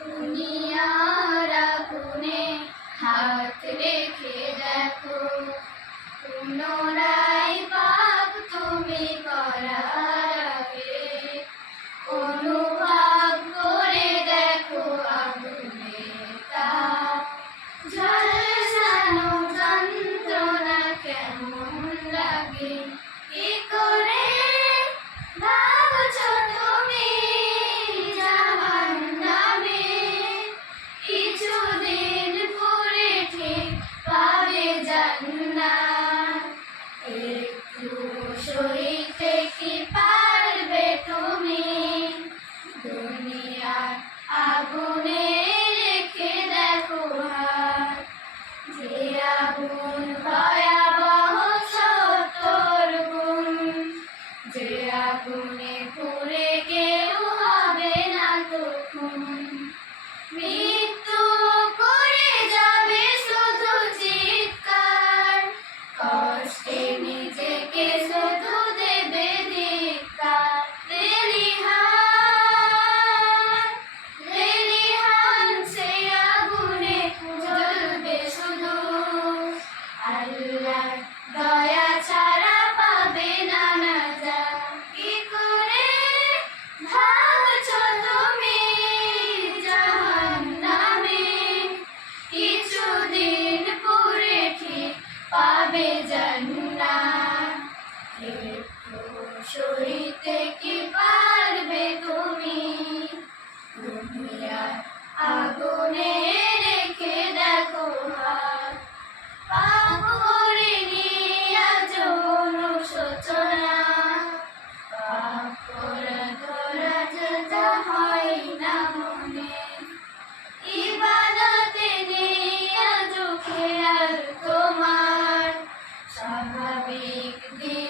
দুনিয়ার আগুনে হাত রেখে দেখো, পুনরায় পাপ তুমি করার আগে অনুভব করে দেখো আগুনের তাপ। ঝলসানো যন্ত্রণা কেমন লাগে, কি করে ভাবছো তুমি জাহান্নামে? কিছুদিন পরে ঠিক পাবে জান্নাত। একটু সইতে কি পারবে তুমি দুনিয়ার আগুনে রেখে দেখো হাত। যে আগুন ভয়াবহ ৭০ গুণ, যে আগুনে পুড়ে কেউ হবে না তখন। মৃত্যু করে যাবে শুধু চিৎকার, কষ্টে নিজেকে শুধু দেবে ধিক্কার। লেলিহান সে আগুনে জ্বলবে শুধু, আল্লাহর দয়া ছাড়া পাবে না নাজাত। কি করে ভাবছো তুমি জাহান্নামে? কিছুদিন পরে ঠিক পাবে জান্নাত। একটু সইতে কি পারবে তুমি দুনিয়ার আগুনে রেখে দেখো হাত। পাপ করিনি আজও অনুশোচনা, পাপ করা ধরা যেটা হয় না মনে। ইবাদতে নেই আজও খেয়াল তোমার, স্বাভাবিক দিন